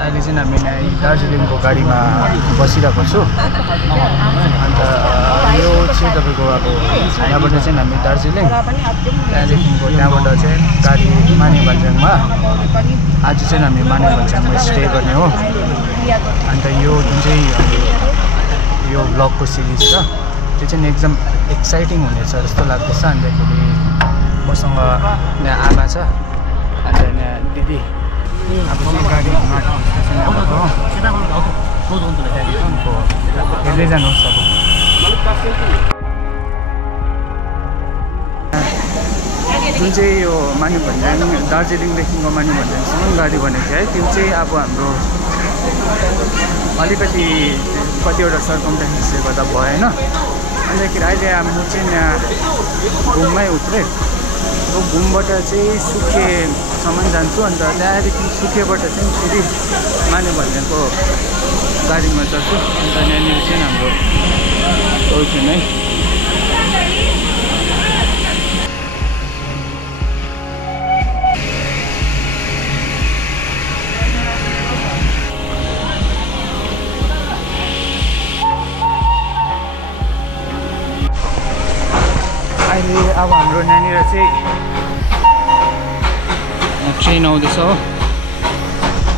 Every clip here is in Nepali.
अहिले चाहिँ हामी दार्जिलिङको गाडीमा बसिरहेको छु। अन्त यो चाहिँ तपाईँको अब यहाँबाट चाहिँ हामी दार्जिलिङ, त्यहाँदेखिको त्यहाँबाट चाहिँ गाडी मानेभन्ज्याङमा। आज चाहिँ हामी मानेभन्ज्याङमा स्टे गर्ने हो। अन्त यो जुन चाहिँ यो ब्लगको सिरिज छ त्यो चाहिँ एकदम एक्साइटिङ हुनेछ जस्तो लाग्दैछ। अन्तखेरि मसँग यहाँ आमा छ, अन्त यहाँ दिदी। अब चाहिँ गाडी हेर्दै जानुहोस्। अब जुन चाहिँ यो मानेभन्ज्याङ दार्जिलिङदेखिको मानेभन्ज्याङसम्म गाडी भनेको थियो है, त्यो चाहिँ अब हाम्रो अलिकति कतिवटा सर्कमस्टेन्सेसले गर्दा भएन। अन्तखेरि अहिले म चाहिँ यहाँ घुममै उत्रेँ। घुमबाट चाहिँ सुकेसम्म जान्छु। अन्त त्यहाँदेखि सुकेबाट चाहिँ फेरि मानेभन्ज्याङको गाडीमा चढ्छु। अन्त यहाँनिर चाहिँ हाम्रो टोय ट्रेन है। अहिले अब हाम्रो यहाँनिर चाहिँ ट्रेन आउँदैछ हो,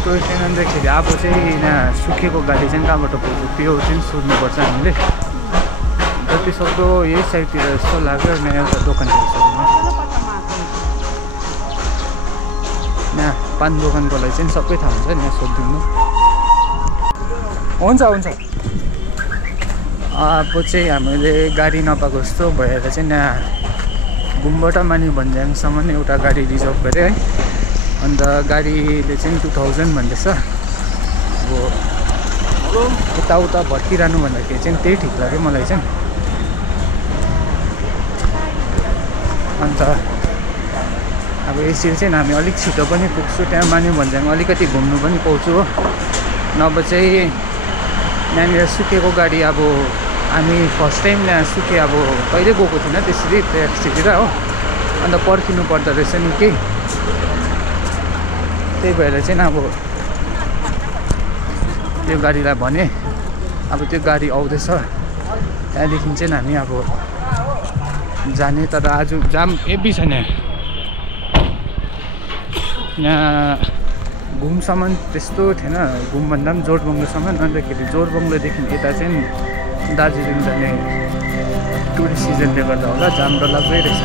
टोय ट्रेन। अन्तखेरि अब चाहिँ यहाँ सुकेको गाडी चाहिँ कहाँबाट पाउँछ त्यो चाहिँ सोध्नुपर्छ हामीले। जति सक्दो यही साइडतिर जस्तो लाग्यो। यहाँ एउटा दोकानहरू सोध्नु, यहाँ पान दोकानकोलाई चाहिँ सबै थाहा हुन्छ नि, यहाँ सोधिदिनु। हुन्छ हुन्छ। अब चाहिँ हामीले गाडी नपाएको जस्तो भएर चाहिँ यहाँ घुमबाट मानेभन्ज्याङसम्म एउटा गाडी रिजर्भ गरेँ है। अन्त गाडीले चाहिँ 2000 भन्दैछ। अब यताउता भट्किरहनु भन्दाखेरि चाहिँ त्यही ठिक लाग्यो मलाई चाहिँ। अन्त अब यसरी चाहिँ हामी अलिक छिटो पनि पुग्छु त्यहाँ मानेभन्ज्याङ, अलिकति घुम्नु पनि पाउँछु हो। नभए चाहिँ यहाँनिर सुकेको गाडी अब हामी फर्स्ट टाइम यहाँ सुके अब कहिले गएको थिएन त्यसरी ट्याक्सीतिर हो। अन्त पर्खिनु पर्दो रहेछ नि केही, त्यही भएर चाहिँ अब त्यो गाडीलाई भने अब त्यो गाडी आउँदैछ, त्यहाँदेखि चाहिँ हामी अब जाने। तर आज जाम हेभी छ यहाँ घुमसम्म त्यस्तो थिएन, घुमभन्दा पनि जोरबङ्गलोसम्म। अन्तखेरि जोरबङ्गलोदेखि यता चाहिँ दार्जिलिङ जाने टुरिस्ट सिजनले गर्दा होला जाम त लाग्दै रहेछ।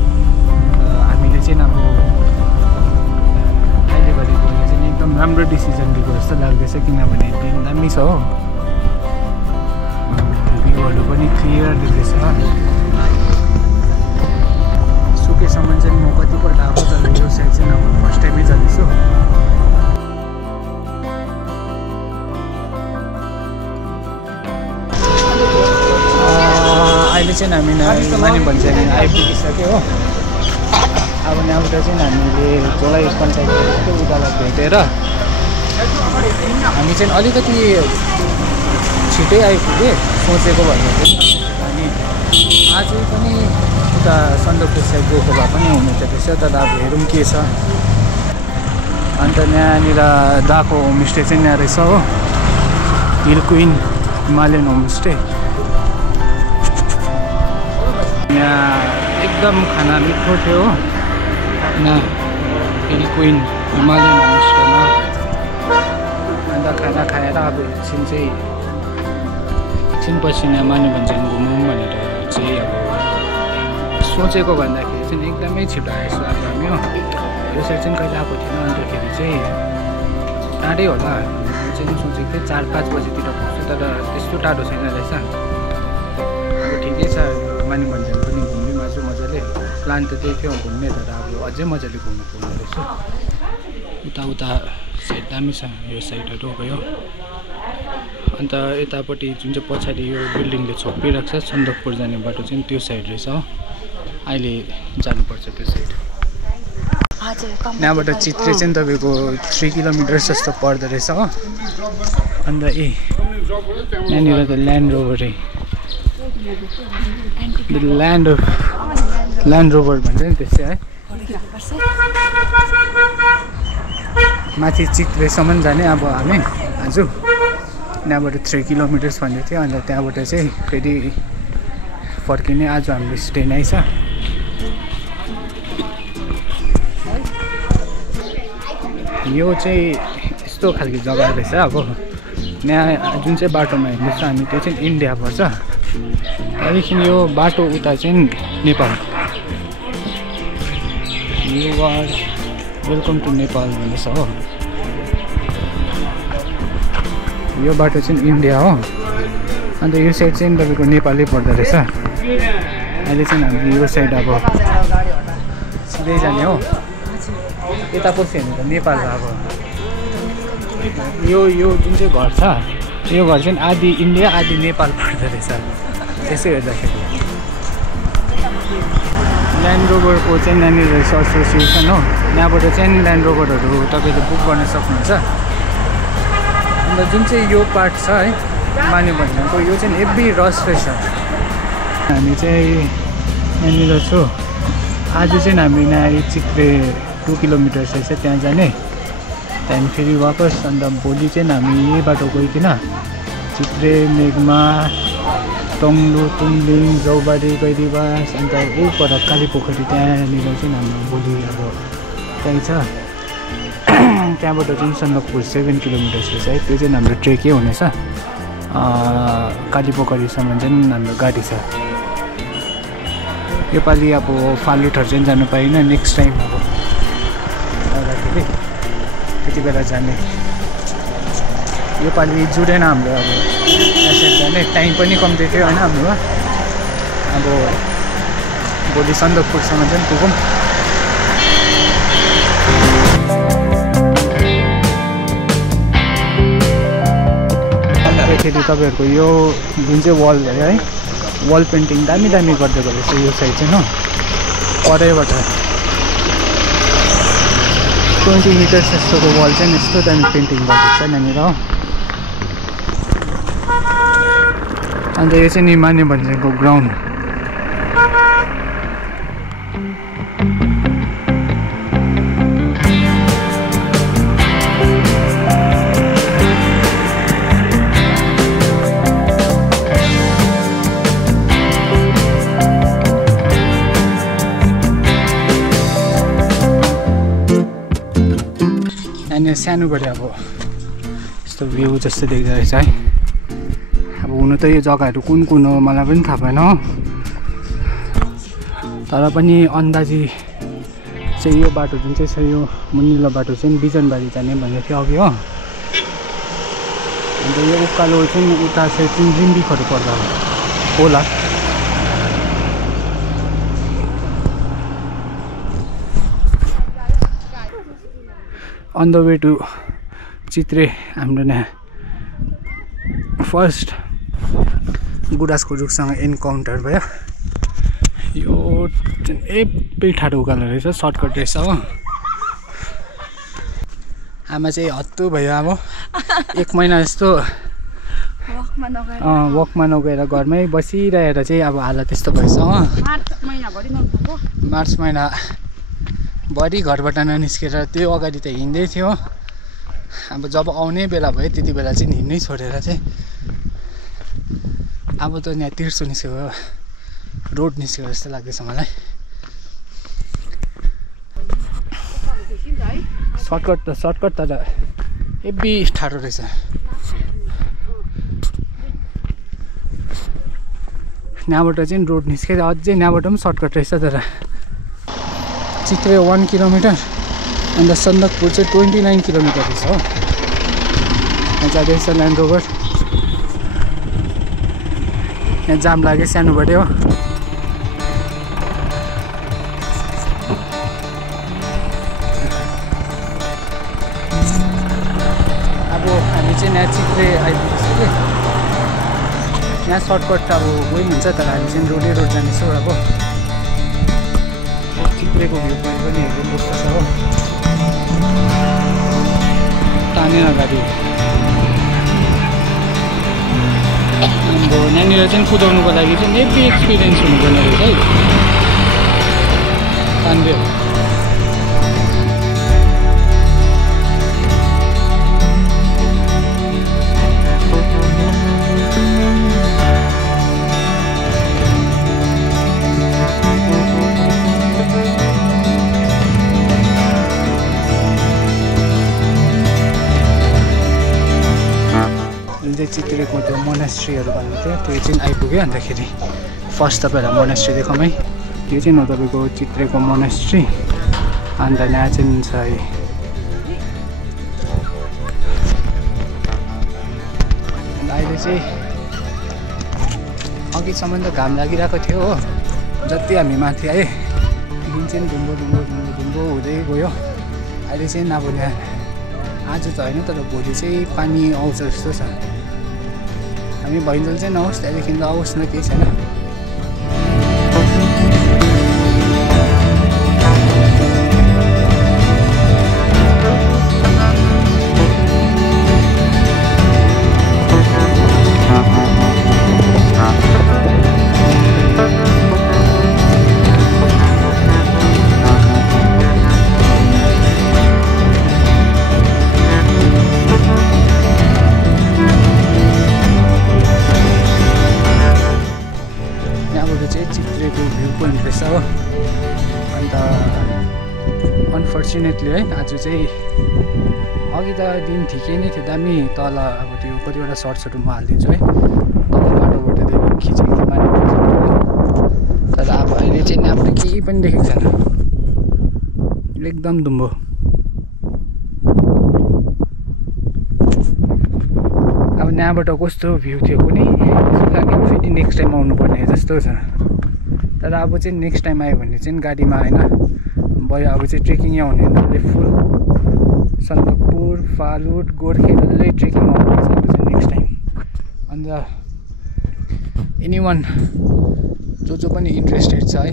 हामीले चाहिँ अब अहिले गरेको चाहिँ एकदम राम्रो डिसिजन लिएको जस्तो लाग्दैछ, किनभने दिन दामी छ हो, भ्यूहरू पनि क्लियर देख्दैछ। सुकेसम्म चाहिँ म कतिपल्ट आएको, तर यो साइड चाहिँ अब फर्स्ट टाइमै जाँदैछु। अहिले चाहिँ हामी मानेभन्ज्याङ आइपुगिसक्यो हो। अब यहाँबाट चाहिँ हामीले झोलाई पञ्चायतको उतालाई भेटेर हामी चाहिँ अलिकति छिटै आइपुगे सोचेको भन्दा चाहिँ। अनि आजै पनि उता सन्दकपू साइड गएको भए पनि हुने रहेछ, तर अब हेरौँ के छ। अन्त यहाँनिर दाको होमस्टे चाहिँ यहाँ रहेछ हो, हिल क्विन हिमालयन होमस्टे। यहाँ एकदम खाना मिठो थियो हो, यहाँ हिल क्विन हिमालयन होमस्टेमा। अन्त खाना खाएर अब एकछिनपछि यहाँ मानेभन्ज्याङ घुमौँ भनेर चाहिँ अब सोचेको भन्दाखेरि चाहिँ एकदमै छिटो आएछ अब हामी हो। यो साइड चाहिँ कहिले आएको थिएन, अन्तखेरि चाहिँ टाढै होला चाहिँ सोचेको थिएँ 4-5 बजीतिर पुग्छु, तर त्यस्तो टाढो छैन रहेछ। अब ठिकै छ, मानेभन्ज्याङ प्लान त त्यही थियो घुम्ने, तर अब अझै मजाले घुम्नु पाउँदो रहेछ। उता साइड दामी छ, यो साइडहरू भयो। अन्त यतापट्टि जुन चाहिँ पछाडि यो बिल्डिङले छोपिरहेको छ सन्दकपुर जाने बाटो चाहिँ त्यो साइड रहेछ हो। अहिले जानुपर्छ त्यो साइड। यहाँबाट चित्रे चाहिँ तपाईँको 3 किलोमिटर जस्तो पर्दो रहेछ हो। अन्त यहाँनिर त ल्यान्ड रोभर ल्यान्ड रोभर भन्छ नि त्यसै है। माथि चित्रेसम्म जाने अब हामी आज। यहाँबाट 3 किलोमिटर्स भन्दै थियो। अन्त त्यहाँबाट चाहिँ फेरि फर्किने। आज हाम्रो स्टे नै छ। यो चाहिँ यस्तो खालको जग्गा रहेछ। अब यहाँ जुन चाहिँ बाटोमा हिँड्दैछ हामी त्यो चाहिँ इन्डिया पर्छ। त्यहाँदेखि यो बाटो उता चाहिँ Nepal. You are welcome to Nepal भन्दैछ हो। यो बाटो चाहिँ इन्डिया हो। अन्त यो साइड चाहिँ तपाईँको नेपालै पर्दो रहेछ। अहिले चाहिँ हामी यो साइड अब सिधै जाने हो। यता पछि हेर्नु त नेपाल। अब यो जुन चाहिँ घर छ यो घर चाहिँ आधी इन्डिया आधी नेपाल पर्दो रहेछ त्यसै हेर्दाखेरि। ल्यान्ड रोभरको चाहिँ यहाँनिर रहेछ एसोसिएसन हो। यहाँबाट चाहिँ ल्यान्ड रोभरहरू तपाईँले बुक गर्न सक्नुहुन्छ। अन्त जुन चाहिँ यो पार्ट छ है माने भन्ज्याङको यो चाहिँ हेभी रस रहेछ। हामी चाहिँ यहाँनिर छु। आज चाहिँ हामी यहाँ चित्रे 2 किलोमिटर रहेछ त्यहाँ जाने। त्यहाँदेखि फेरि वापस। अन्त भोलि चाहिँ हामी यही बाटो गइकन चित्रे, मेघमा, टङ्लु, तुमलिङ, जौबारी, गैरीबास अन्त पर कालीपोखरी त्यहाँनिर चाहिँ हाम्रो भोलि अब त्यहीँ छ। त्यहाँबाट चाहिँ सन्दकपुर 7 किलोमिटर रहेछ है। त्यो चाहिँ हाम्रो ट्रेकै हुनेछ। कालीपोखरीसम्म चाहिँ हाम्रो गाडी छ। योपालि अब फालुटहरू चाहिँ जानु पाइनँ। नेक्स्ट टाइम अब जाँदाखेरि त्यति बेला जाने। योपालि जुडेन हाम्रो अब एसेट जाने। टाइम पनि कम्ती थियो होइन हाम्रोमा। अब भोलि सन्दकपुरसम्म चाहिँ पुगौँ। अन्तखेरि तपाईँहरूको यो जुन चाहिँ वाल भयो है वाल पेन्टिङ दामी गरिदिएको रहेछ यो साइड चाहिँ हो। परैबाट 20 मिटर जस्तोको वाल चाहिँ यस्तो दामी पेन्टिङ गरिदिएको छ यहाँनिर हो। अन्त यो चाहिँ नि माने भन्ज्याङको ग्राउन्ड। यहाँनिर सानोबाट अब यस्तो भ्यू जस्तो देख्दो रहेछ है। अब हुनु त यो जग्गाहरू कुन कुन हो मलाई पनि थाहा भएन हो। तर पनि अन्दाजी चाहिँ यो बाटो जुन चाहिँ छ यो मुनिल्लो बाटो चाहिँ बिजनबारी जाने भन्ने थियो अघि हो। अन्त यो उकालो चाहिँ उता चाहिँ रिम्बिकहरू पर्दा होला। अन द वे टु चित्रे हाम्रो यहाँ फर्स्ट गुराँसको रुखसँग एन्काउन्टर भयो। यो चाहिँ एप्पै ठाडो उकालो रहेछ। सर्टकट रहेछ हो। आमा चाहिँ हत्तु भयो। अब 1 महिना जस्तो वकमा नगएर घरमै बसिरहेर चाहिँ अब हालत त्यस्तो भएछ हो। मार्च महिनाभरि घरबाट ननिस्केर त्यो अगाडि त हिँड्दै थियो। अब जब आउने बेला भयो त्यति बेला चाहिँ हिँड्नै छोडेर चाहिँ अब त यहाँ तिर्सो निस्केको रोड निस्केको जस्तो लाग्दैछ मलाई। सर्टकट तर हेभी ठाडो रहेछ। यहाँबाट चाहिँ रोड निस्केर अझै यहाँबाट पनि सर्टकट रहेछ। तर चित्रे 1 किलोमिटर अन्त सन्दकपुर चाहिँ 29 किलोमिटर रहेछ हो। यहाँ जाँदैछ ल्यान्ड रोभर। यहाँ जाम लाग्यो सानोबाटै हो। चाहिँ यहाँ चित्रे आइपुग्छ कि यहाँ सर्टकट अब गइ हुन्छ तर हामी चाहिँ रोडै रोड जानेछौँ अब चित्रेको भ्यू पोइन्ट पनि हेर्नुपर्छ हो तानेर गाडी अब यहाँनिर चाहिँ कुदाउनुको लागि चाहिँ हेभी एक्सपिरियन्स हुनुपर्ने रहेछ है तान्दियो चित्रेको त्यो मोनास्ट्रीहरू भन्नु थियो त्यो चाहिँ आइपुग्यो अन्तखेरि फर्स्ट तपाईँहरूलाई मोनास्ट्री देखाउँ है यो चाहिँ हो तपाईँको चित्रेको मोनास्ट्री अन्त यहाँ चाहिँ छ है अहिले चाहिँ अघिसम्म त घाम लागिरहेको थियो हो जति हामी माथि आएँ दिन चाहिँ धुम्बो हुँदै गयो अहिले चाहिँ अब यहाँ आज त होइन तर भोलि चाहिँ पानी आउँछ जस्तो छ हामी भइन्जेल चाहिँ नहोस् त्यहाँदेखि त आओस् न केही छैन अनफर्चुनेटली है आज चाहिँ अघि त दिन ठिकै नै थियो दामी तल अब त्यो कतिवटा सर्ट्सहरू म हालिदिन्छु है तल बाटोबाट खिचेको थियो माने तर अब अहिले चाहिँ यहाँबाट केही पनि देखेको छैन एकदम धुम्बो अब यहाँबाट कस्तो भ्यू थियो कुनै लागि फेरि नेक्स्ट टाइम आउनुपर्ने जस्तो छ तर अब चाहिँ नेक्स्ट टाइम आयो भने चाहिँ गाडीमा होइन भयो अब चाहिँ ट्रेकिङ आउने डल्लै फुल सन्दकपुर फालुट गोर्खे डल्लै ट्रेकिङ आउनुपर्छ अब चाहिँ नेक्स्ट टाइम अन्त एनीवान जो पनि इन्ट्रेस्टेड छ है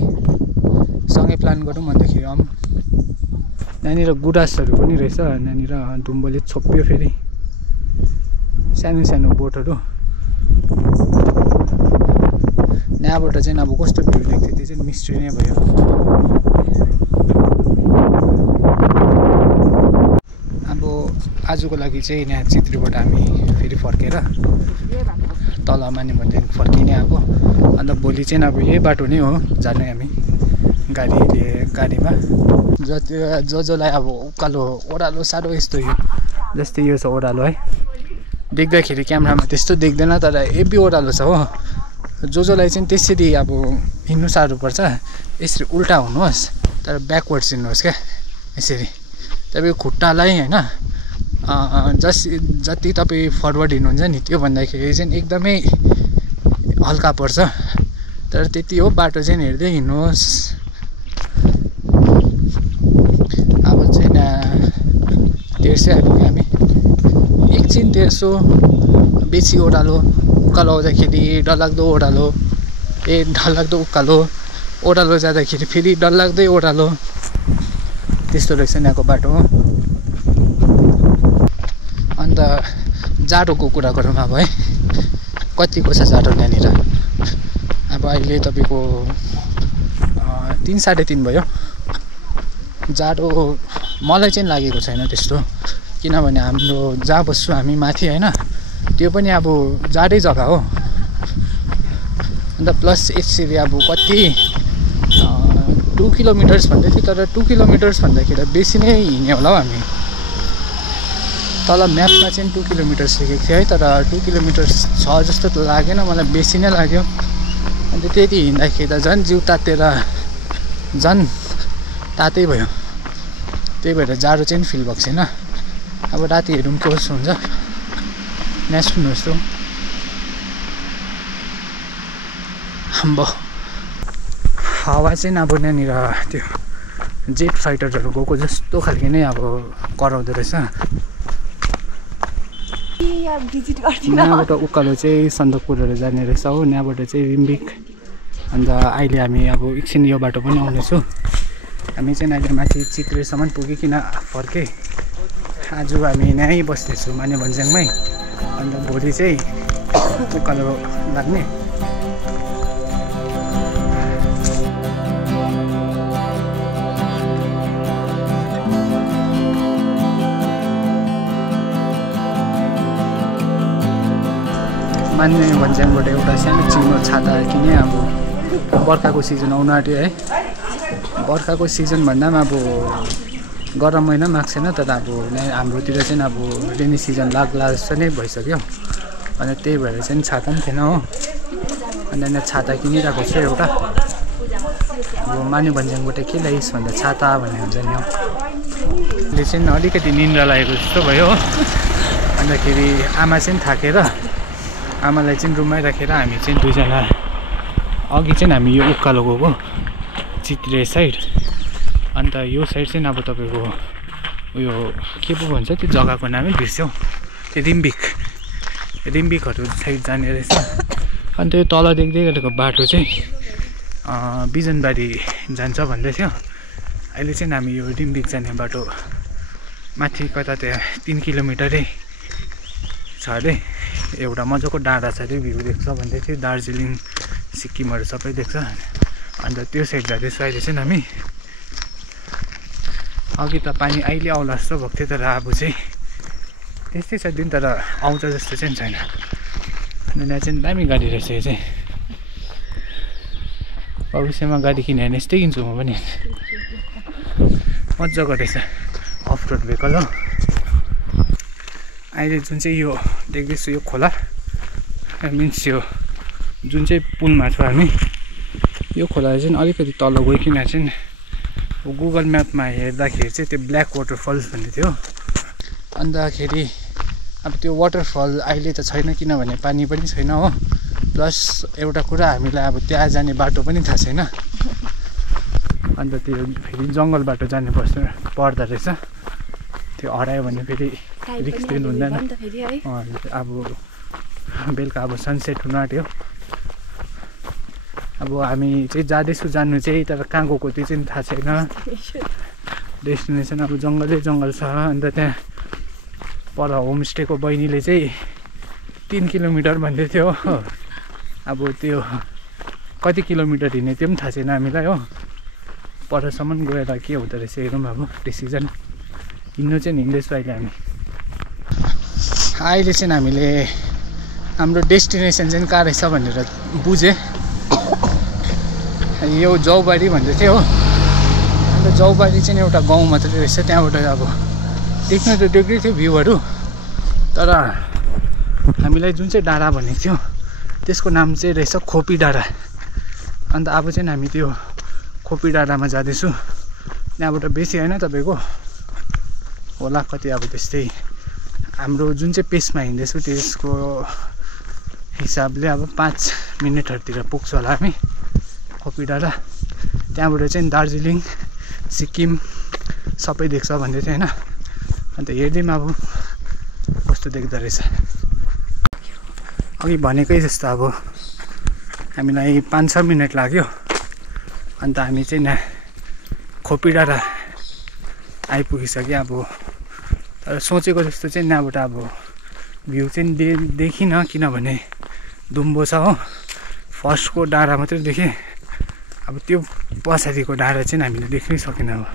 सँगै प्लान गरौँ भन्दाखेरि यहाँनिर गुराँसहरू पनि रहेछ यहाँनिर धुम्बोले छोप्यो फेरि सानो सानो बोटहरू यहाँबाट चाहिँ अब कस्तो भ्यू देख्थ्यो त्यो चाहिँ मिस्ट्री नै भयो अब आजको लागि चाहिँ यहाँ चित्रेबाट हामी फेरि फर्केर तल माने भन्दै फर्किने अब अन्त भोलि चाहिँ अब यही बाटो नै हो जाने हामी गाडीमा जसलाई अब उकालो ओह्रालो साह्रो यस्तो यो जस्तै यो छ ओह्रालो है देख्दाखेरि क्यामेरामा त्यस्तो देख्दैन तर हेभी ओह्रालो छ हो जसलाई चाहिँ त्यसरी अब हिँड्नु साह्रो पर्छ यसरी उल्टा हुनुहोस् तर ब्याकवर्ड्स हिँड्नुहोस् क्या यसरी तपाईँको खुट्टालाई होइन जति तपाईँ फरवर्ड हिँड्नुहुन्छ नि त्यो भन्दाखेरि चाहिँ एकदमै हल्का पर्छ तर त्यति हो बाटो चाहिँ हेर्दै हिँड्नुहोस् अब चाहिँ तेर्सै आइपुग्यो हामी एकछिन तेर्सो बेसी ओह्रालो उकालो आउँदाखेरि डरलाग्दो ओह्रालो डरलाग्दो उकालो ओह्रालो जाँदाखेरि फेरि डरलाग्दै ओह्रालो त्यस्तो रहेछ यहाँको बाटो अन्त जाडोको कुरा गरौँ अब है कतिको छ जाडो यहाँनिर अब अहिले तपाईँको 3 साढे 3 भयो जाडो मलाई चाहिँ लागेको छैन त्यस्तो किनभने हाम्रो जहाँ बस्छु हामी माथि होइन त्यो पनि अब जाडै जग्गा हो अन्त प्लस यसरी अब कति 2 किलोमिटर्स भन्दै थियो तर 2 किलोमिटर्स भन्दाखेरि बेसी नै हिँड्यो होला हौ हामी तल म्यापमा चाहिँ 2 किलोमिटर्स लेखेको थियो है तर 2 किलोमिटर्स छ जस्तो त लागेन मलाई बेसी नै लाग्यो अन्त त्यति हिँड्दाखेरि त झन् जिउ तातेर झन् तातै भयो त्यही भएर जाडो चाहिँ फिल भएको छैन अब राति हेरौँ के कस्तो हुन्छ यहाँ सुन्नुहोस् त आम्बो हावा चाहिँ अब यहाँनिर त्यो जेट फाइटरहरू गएको जस्तो खालको नै अब कराउँदो रहेछ यहाँबाट उकालो चाहिँ सन्दकपुरहरू जाने रहेछ हो यहाँबाट चाहिँ रिम्बिक अन्त अहिले हामी अब एकछिन यो बाटो पनि आउनेछौँ हामी चाहिँ अहिले माथि चित्रेसम्म पुगिकन फर्के आज हामी यहीँ बस्नेछौँ मानेभन्ज्याङमै अन्त भोलि चाहिँ उकालो लाग्ने मानेभन्ज्याङबाट एउटा सानो चिनो छाता किने अब बर्खाको सिजन आउनु आँट्यो है बर्खाको सिजन भन्दा पनि अब गरम महिना माग्छ छैन तर अब हाम्रोतिर चाहिँ अब रेनी सिजन लाग्ला जस्तो नै भइसक्यो अनि त्यही भएर चाहिँ छाता पनि थिएन हो अन्त यहाँ छाता किनिरहेको छु एउटा अब मानेभन्ज्याङबाट के ल्याइस् भन्दा छाता भन्ने हुन्छ नि अहिले चाहिँ अलिकति निन्द्रा लागेको जस्तो भयो हो अन्तखेरि आमा चाहिँ थाकेर आमालाई चाहिँ रुममै राखेर हामी चाहिँ दुईजना अघि चाहिँ हामी यो उकालो गएको चित्रे साइड अन्त यो साइड चाहिँ अब तपाईँको उयो के पो भन्छ त्यो जग्गाको नामै बिर्स्यौ त्यो रिम्बिकहरू साइड जाने रहेछ अन्त यो तल देख्दै गरेको बाटो चाहिँ बिजनबारी जान्छ भन्दै थियो अहिले चाहिँ हामी यो रिम्बिक जाने बाटो माथि कता त्यहाँ 3 किलोमिटरै छ अरे एउटा मजाको डाँडा छ अरे भ्यू देख्छ भन्दै थियो दार्जिलिङ सिक्किमहरू सबै देख्छ अन्त त्यो साइड जाँदैछ अहिले चाहिँ हामी अघि त पानी अहिले आउला जस्तो भएको थियो तर अब चाहिँ त्यस्तै छ दिन तर आउँछ जस्तो चाहिँ छैन अनि यहाँ चाहिँ दामी गाडी रहेछ यो चाहिँ भविष्यमा गाडी किन्यो भने यस्तै किन्छु म पनि मजाको रहेछ अफ रोड भेहिकल हो अहिले जुन चाहिँ यो देख्दैछु यो खोला मिन्स यो जुन चाहिँ पुलमा छ हामी यो खोला चाहिँ अलिकति तल गइकन चाहिँ गुगल म्यापमा हेर्दाखेरि चाहिँ त्यो ब्ल्याक वाटरफल्स भन्ने थियो अन्तखेरि अब त्यो वाटरफल अहिले त छैन किनभने पानी पनि छैन हो प्लस एउटा कुरा हामीलाई अब त्यहाँ जाने बाटो पनि थाहा छैन अन्त त्यो फेरि जङ्गल बाटो जाने पर्दा रहेछ त्यो हरायो भने फेरि रिक्स दिनु हुँदैन अब बेलुका अब सनसेट हुन आँट्यो अब हामी चाहिँ जाँदैछु जान्नु चाहिँ तर कहाँ गएको त्यो चाहिँ थाहा छैन डेस्टिनेसन अब जङ्गलै जङ्गल छ अन्त त्यहाँ पर होमस्टेको बहिनीले चाहिँ 3 किलोमिटर भन्दै थियो हो अब त्यो कति किलोमिटर हिँड्ने त्यो पनि थाहा छैन हामीलाई हो परसम्म गएर के हुँदो रहेछ हेरौँ अब डिसिजन हिँड्नु चाहिँ हिँड्दैछु अहिले चाहिँ हामीले हाम्रो डेस्टिनेसन चाहिँ कहाँ रहेछ भनेर बुझेँ यो जौबारी भन्दै थियो हो अन्त जौबारी चाहिँ एउटा गाउँ मात्रै रहेछ त्यहाँबाट अब देख्न त देख्दै थियो भ्यूहरू तर हामीलाई जुन चाहिँ डाँडा भनेको थियो त्यसको नाम चाहिँ रहेछ खोपी डाँडा अन्त अब चाहिँ हामी त्यो खोपी डाँडामा जाँदैछु त्यहाँबाट बेसी होइन तपाईँको होला कति अब त्यस्तै हाम्रो जुन चाहिँ पेसमा हिँड्दैछु त्यसको हिसाबले अब 5 मिनटहरूतिर पुग्छ होला हामी खोपी डाँडा त्यहाँबाट चाहिँ दार्जिलिङ सिक्किम सबै देख्छ भन्दै थियो होइन अन्त हेर्दैमा अब कस्तो देख्दो रहेछ अघि भनेकै जस्तो अब हामीलाई 5-6 मिनट लाग्यो अन्त हामी चाहिँ यहाँ खोपी डाँडा आइपुगिसक्यो अब तर सोचेको जस्तो चाहिँ यहाँबाट अब भ्यू चाहिँ देखिनँ किनभने दुम्बो छ हो फर्स्टको डाँडा मात्रै देखेँ अब त्यो पछाडिको डाँडा चाहिँ हामीले देख्नै सकेन अब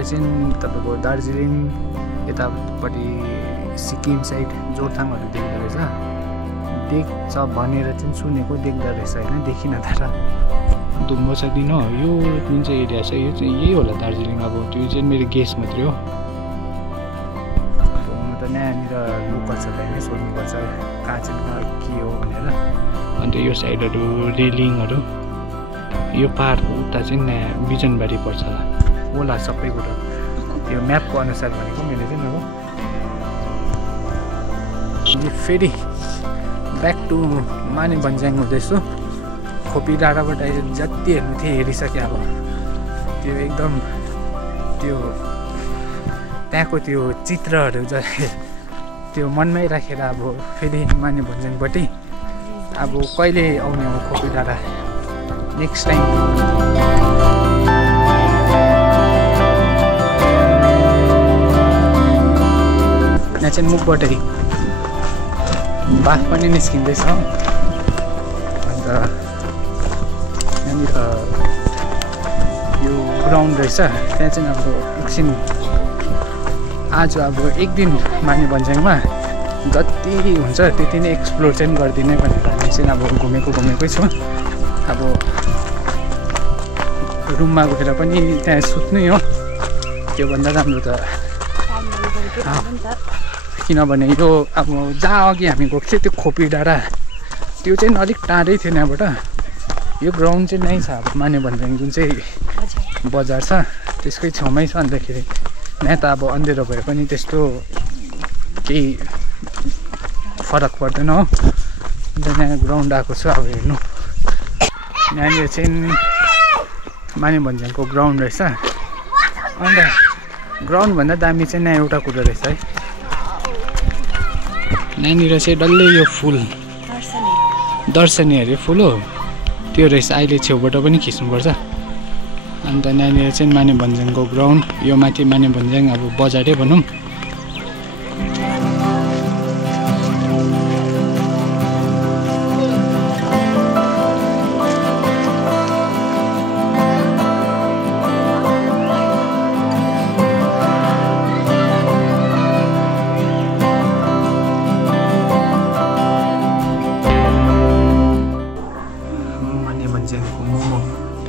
चाहिँ तपाईँको दार्जिलिङ यतापट्टि सिक्किम साइड जोरथाङहरू देख्दो रहेछ देख्छ भनेर चाहिँ सुनेको देख्दो रहेछ होइन देखिन तर दुम्बो छ दिन हो यो जुन चाहिँ एरिया छ यो चाहिँ यही होला दार्जिलिङ अब त्यो चाहिँ मेरो गेस मात्रै हो हुनु त यहाँनिर लोकल छ त्यहाँनिर सोध्नुपर्छ कहाँ चाहिँ के हो भनेर अन्त यो साइडहरू रेलिङहरू यो पाहाडको उता चाहिँ नयाँ बिजनबारी पर्छ होला होला सबै कुरो त्यो म्यापको अनुसार भनेको मैले चाहिँ अब फेरि ब्याक टु माने भन्ज्याङ हुँदैछु खोपी डाँडाबाट जति हेर्नु थियो हेरिसकेँ अब त्यो एकदम त्यो त्यहाँको त्यो चित्रहरू त्यो मनमै राखेर अब फेरि माने भन्ज्याङपट्टि अब कहिले आउने हो खोपी डाँडा नेक्स्ट टाइम यहाँ चाहिँ मुखबाट बाफ पनि निस्किँदैछ अन्त यहाँनिर यो ग्राउन्ड रहेछ त्यहाँ चाहिँ अब एकछिन आज अब एक दिन माने भन्ज्याङमा जति हुन्छ त्यति नै एक्सप्लोर चाहिँ गरिदिने भनेर हामी चाहिँ अब घुमेकै छु अब रुममा गएर पनि त्यहाँ सुत्नै हो त्योभन्दा राम्रो त किनभने यो अब जहाँ अघि हामी गएको थियो त्यो खोपी डाँडा त्यो चाहिँ अलिक टाढै थियो यहाँबाट यो ग्राउन्ड चाहिँ नै छ अब माने भन्ज्याङ जुन चाहिँ बजार छ त्यसकै छेउमै छ अन्तखेरि यहाँ त अब अँधेरो भए पनि त्यस्तो केही फरक पर्दैन हो अन्त यहाँ ग्राउन्ड आएको छु अब हेर्नु यहाँनिर चाहिँ माने भन्ज्याङको ग्राउन्ड रहेछ अन्त ग्राउन्डभन्दा दामी चाहिँ यहाँ एउटा कुरो रहेछ है यहाँनिर चाहिँ डल्लै यो फुल दर्शनी अरे फुल हो त्यो रहेछ अहिले छेउबाट पनि खिच्नुपर्छ अन्त यहाँनिर चाहिँ माने भन्ज्याङको ग्राउन्ड यो माथि माने भन्ज्याङ अब बजारै भनौँ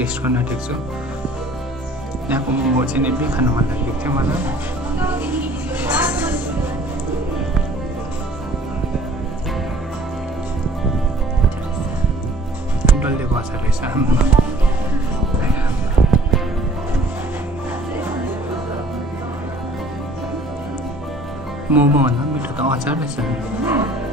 टेस्ट गर्न आँटेको छु यहाँको मोमो चाहिँ नेबी खानु मन लागेको थियो मलाई डल्ले बजार रहेछ मोमो भन्दा मिठो त अचार रहेछ